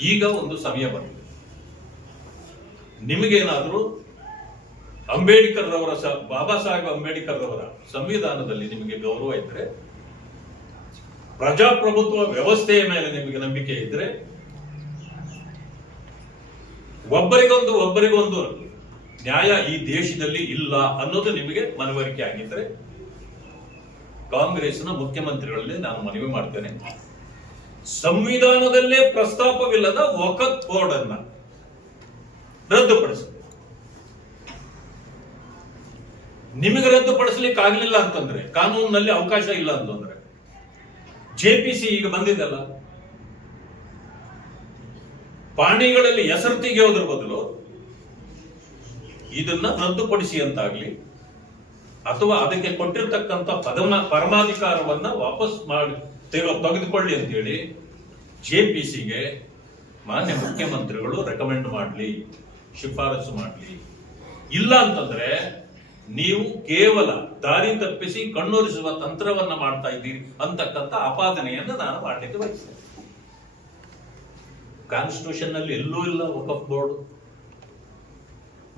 ಈಗ ಒಂದು ಸಮಯ ಬಂದಿದೆ. ನಿಮಗೇನಾದರೂ ಅಂಬೇಡ್ಕರ್ ರವರ ಬಾಬಾ ಸಾಹೇಬ್ ಅಂಬೇಡ್ಕರ್ ರವರ ಸಂವಿಧಾನದಲ್ಲಿ ನಿಮಗೆ ಗೌರವ ಇದ್ರೆ, ಪ್ರಜಾಪ್ರಭುತ್ವ ವ್ಯವಸ್ಥೆಯ ಮೇಲೆ ನಿಮಗೆ ನಂಬಿಕೆ ಇದ್ರೆ, ಒಬ್ಬರಿಗೊಂದು ಒಬ್ಬರಿಗೊಂದು ನ್ಯಾಯ ಈ ದೇಶದಲ್ಲಿ ಇಲ್ಲ ಅನ್ನೋದು ನಿಮಗೆ ಮನವರಿಕೆ ಆಗಿದ್ರೆ, ಕಾಂಗ್ರೆಸ್ನ ಮುಖ್ಯಮಂತ್ರಿಗಳಲ್ಲಿ ನಾನು ಮನವಿ ಮಾಡ್ತೇನೆ. ಸಂವಿಧಾನದಲ್ಲೇ ಪ್ರಸ್ತಾಪವಿಲ್ಲದ ವಕತ್ ಬೋರ್ಡ್ ಅನ್ನ ರದ್ದುಪಡಿಸಬೇಕು ನಿಮಗೆ ರದ್ದುಪಡಿಸ್ಲಿಕ್ಕೆ ಆಗ್ಲಿಲ್ಲ ಅಂತಂದ್ರೆ, ಕಾನೂನಿನಲ್ಲಿ ಅವಕಾಶ ಇಲ್ಲ ಅಂತಂದ್ರೆ ಜೆಪಿಸಿ ಈಗ ಬಂದಿದ್ದಲ್ಲ ಪಾಣಿಗಳಲ್ಲಿ ಹೆಸರು ತೆಗೆಯೋದ್ರ ಬದಲು ಇದನ್ನ ರದ್ದುಪಡಿಸಿ ಅಂತಾಗ್ಲಿ, ಅಥವಾ ಅದಕ್ಕೆ ಕೊಟ್ಟಿರ್ತಕ್ಕಂಥ ಪದಮ ಪರಮಾಧಿಕಾರವನ್ನ ವಾಪಸ್ ಮಾಡಿ ತೆಗೆದುಕೊಳ್ಳಿ ಅಂತೇಳಿ ಸಿಗೆ ಮಾನ್ಯ ಮುಖ್ಯಮಂತ್ರಿಗಳು ರೆಕಮೆಂಡ್ ಮಾಡಲಿ, ಶಿಫಾರಸು ಮಾಡಲಿ. ಇಲ್ಲ ಅಂತಂದ್ರೆ ನೀವು ಕೇವಲ ದಾರಿ ತಪ್ಪಿಸಿ ಕಣ್ಣೊರೆಸುವ ತಂತ್ರವನ್ನ ಮಾಡ್ತಾ ಇದ್ದೀರಿ ಅಂತಕ್ಕಂಥ ಆಪಾದನೆಯನ್ನು ನಾನು ಮಾಡಲಿಕ್ಕೆ ಬಯಸ್ತೇನೆ. ಕಾನ್ಸ್ಟಿಟ್ಯೂಷನ್ ಅಲ್ಲಿ ಎಲ್ಲೂ ಇಲ್ಲ ವಕಫ್ ಬೋರ್ಡ್.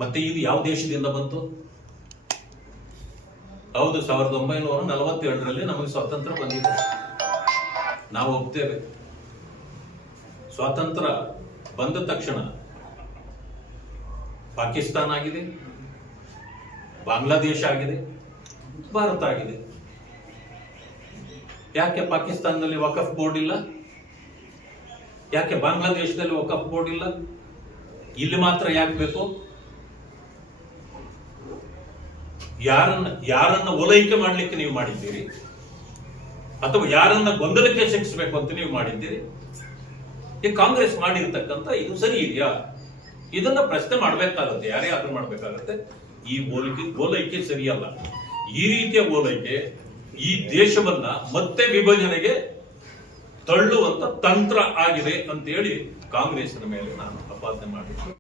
ಮತ್ತೆ ಇದು ಯಾವ ದೇಶದಿಂದ ಬಂತು? ಹೌದು, ಸಾವಿರದ ಒಂಬೈನೂರ ನಲವತ್ತೇಳರಲ್ಲಿ ನಮಗೆ ಸ್ವಾತಂತ್ರ್ಯ ಬಂದಿದೆ. ನಾವು ಒಪ್ತೇವೆ ಸ್ವಾತಂತ್ರ್ಯ ಬಂದ ತಕ್ಷಣ ಪಾಕಿಸ್ತಾನ ಆಗಿದೆ, ಬಾಂಗ್ಲಾದೇಶ ಆಗಿದೆ, ಭಾರತ ಆಗಿದೆ. ಯಾಕೆ ಪಾಕಿಸ್ತಾನದಲ್ಲಿ ವಕಫ್ ಬೋರ್ಡ್ ಇಲ್ಲ? ಯಾಕೆ ಬಾಂಗ್ಲಾದೇಶದಲ್ಲಿ ವಕಫ್ ಬೋರ್ಡ್ ಇಲ್ಲ? ಇಲ್ಲಿ ಮಾತ್ರ ಯಾಕೆ ಬೇಕು? ಯಾರನ್ನ ಯಾರನ್ನ ಓಲೈಕೆ ಮಾಡ್ಲಿಕ್ಕೆ ನೀವು ಮಾಡಿದ್ದೀರಿ? ಅಥವಾ ಯಾರನ್ನ ಗೊಂದಲಕ್ಕೆ ಶಿಕ್ಷಿಸಬೇಕು ಅಂತ ನೀವು ಮಾಡಿದ್ದೀರಿ? ಈ ಕಾಂಗ್ರೆಸ್ ಮಾಡಿರ್ತಕ್ಕಂಥ ಇದು ಸರಿ ಇದೆಯಾ? ಇದನ್ನ ಪ್ರಶ್ನೆ ಮಾಡಬೇಕಾಗತ್ತೆ, ಯಾರೇ ಆದ್ರೂ ಮಾಡಬೇಕಾಗತ್ತೆ. ಈ ಓಲೈಕೆ ಓಲೈಕೆ ಸರಿಯಲ್ಲ. ಈ ರೀತಿಯ ಓಲೈಕೆ ಈ ದೇಶವನ್ನ ಮತ್ತೆ ವಿಭಜನೆಗೆ ತಳ್ಳುವಂತ ತಂತ್ರ ಆಗಿದೆ ಅಂತ ಹೇಳಿ ಕಾಂಗ್ರೆಸ್ನ ಮೇಲೆ ನಾನು ಆಪಾದನೆ ಮಾಡಿದ್ದೆ.